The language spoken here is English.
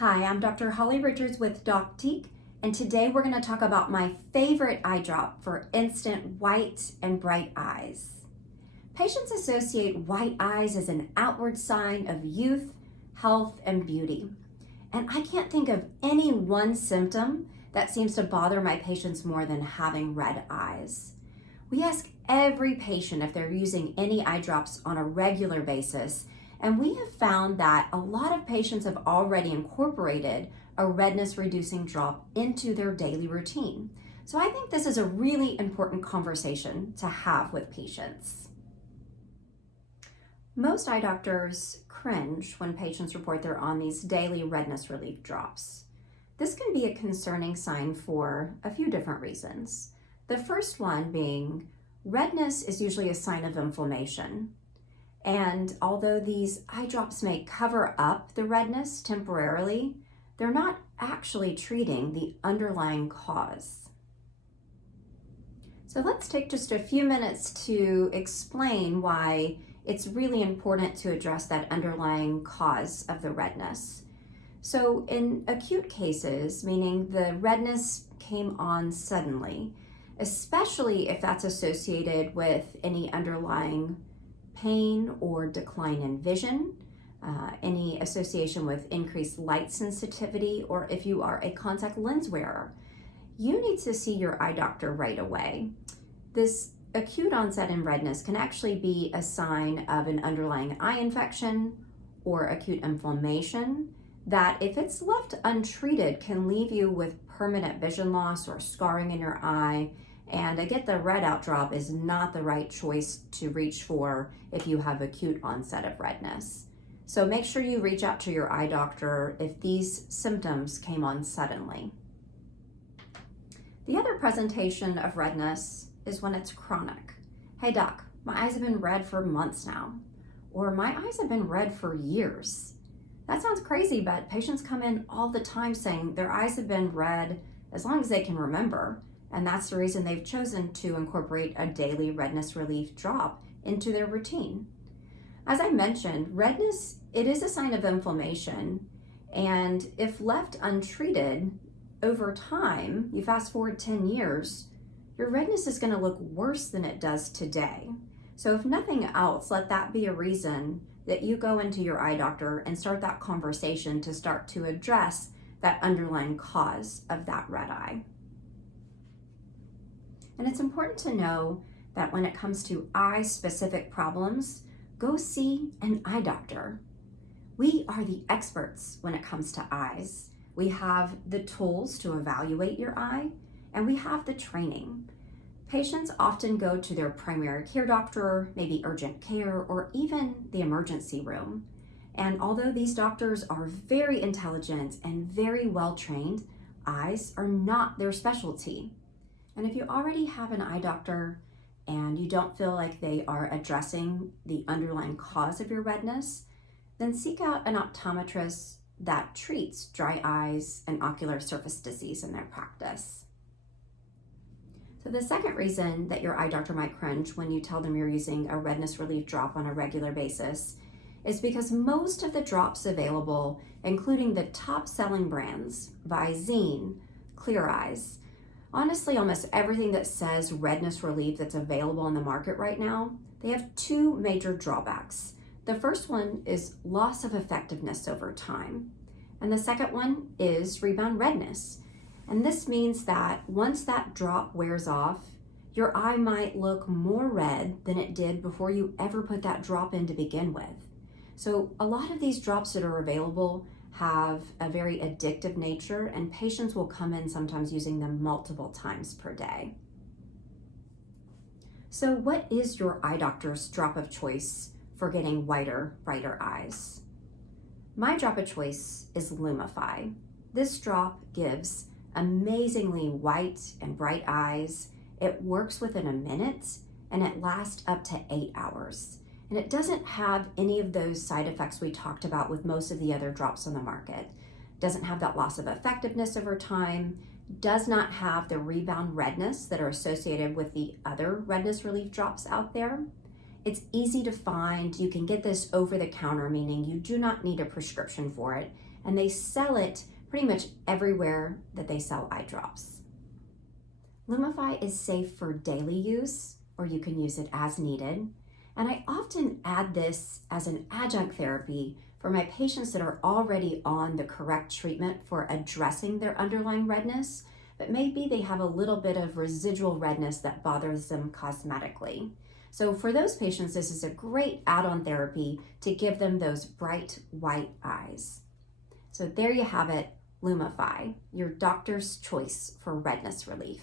Hi, I'm Dr. Holly Richards with DocTeak, and today we're going to talk about my favorite eye drop for instant white and bright eyes. Patients associate white eyes as an outward sign of youth, health, and beauty. And I can't think of any one symptom that seems to bother my patients more than having red eyes. We ask every patient if they're using any eye drops on a regular basis, and we have found that a lot of patients have already incorporated a redness reducing drop into their daily routine. So I think this is a really important conversation to have with patients. Most eye doctors cringe when patients report they're on these daily redness relief drops. This can be a concerning sign for a few different reasons. The first one being redness is usually a sign of inflammation. And although these eye drops may cover up the redness temporarily, they're not actually treating the underlying cause. So let's take just a few minutes to explain why it's really important to address that underlying cause of the redness. So in acute cases, meaning the redness came on suddenly, especially if that's associated with any underlying pain or decline in vision, any association with increased light sensitivity, or if you are a contact lens wearer, you need to see your eye doctor right away. This acute onset in redness can actually be a sign of an underlying eye infection or acute inflammation that, if it's left untreated, can leave you with permanent vision loss or scarring in your eye. And again, the red out drop is not the right choice to reach for if you have acute onset of redness. So make sure you reach out to your eye doctor if these symptoms came on suddenly. The other presentation of redness is when it's chronic. Hey doc, my eyes have been red for months now, or my eyes have been red for years. That sounds crazy, but patients come in all the time saying their eyes have been red as long as they can remember. And that's the reason they've chosen to incorporate a daily redness relief drop into their routine. As I mentioned, redness, it is a sign of inflammation. And if left untreated over time, you fast forward 10 years, your redness is going to look worse than it does today. So if nothing else, let that be a reason that you go into your eye doctor and start that conversation to start to address that underlying cause of that red eye. And it's important to know that when it comes to eye-specific problems, go see an eye doctor. We are the experts when it comes to eyes. We have the tools to evaluate your eye, and we have the training. Patients often go to their primary care doctor, maybe urgent care, or even the emergency room. And although these doctors are very intelligent and very well trained, eyes are not their specialty. And if you already have an eye doctor and you don't feel like they are addressing the underlying cause of your redness, then seek out an optometrist that treats dry eyes and ocular surface disease in their practice. So the second reason that your eye doctor might cringe when you tell them you're using a redness relief drop on a regular basis is because most of the drops available, including the top selling brands, Visine, Clear Eyes, honestly, almost everything that says redness relief that's available on the market right now, they have two major drawbacks. The first one is loss of effectiveness over time. And the second one is rebound redness. And this means that once that drop wears off, your eye might look more red than it did before you ever put that drop in to begin with. So a lot of these drops that are available have a very addictive nature, and patients will come in sometimes using them multiple times per day. So what is your eye doctor's drop of choice for getting whiter, brighter eyes? My drop of choice is Lumify. This drop gives amazingly white and bright eyes. It works within a minute, and it lasts up to 8 hours. And it doesn't have any of those side effects we talked about with most of the other drops on the market. It doesn't have that loss of effectiveness over time, does not have the rebound redness that are associated with the other redness relief drops out there. It's easy to find. You can get this over the counter, meaning you do not need a prescription for it. and they sell it pretty much everywhere that they sell eye drops. Lumify is safe for daily use, or you can use it as needed. And I often add this as an adjunct therapy for my patients that are already on the correct treatment for addressing their underlying redness, but maybe they have a little bit of residual redness that bothers them cosmetically. So for those patients, this is a great add-on therapy to give them those bright white eyes. So there you have it, Lumify, your doctor's choice for redness relief.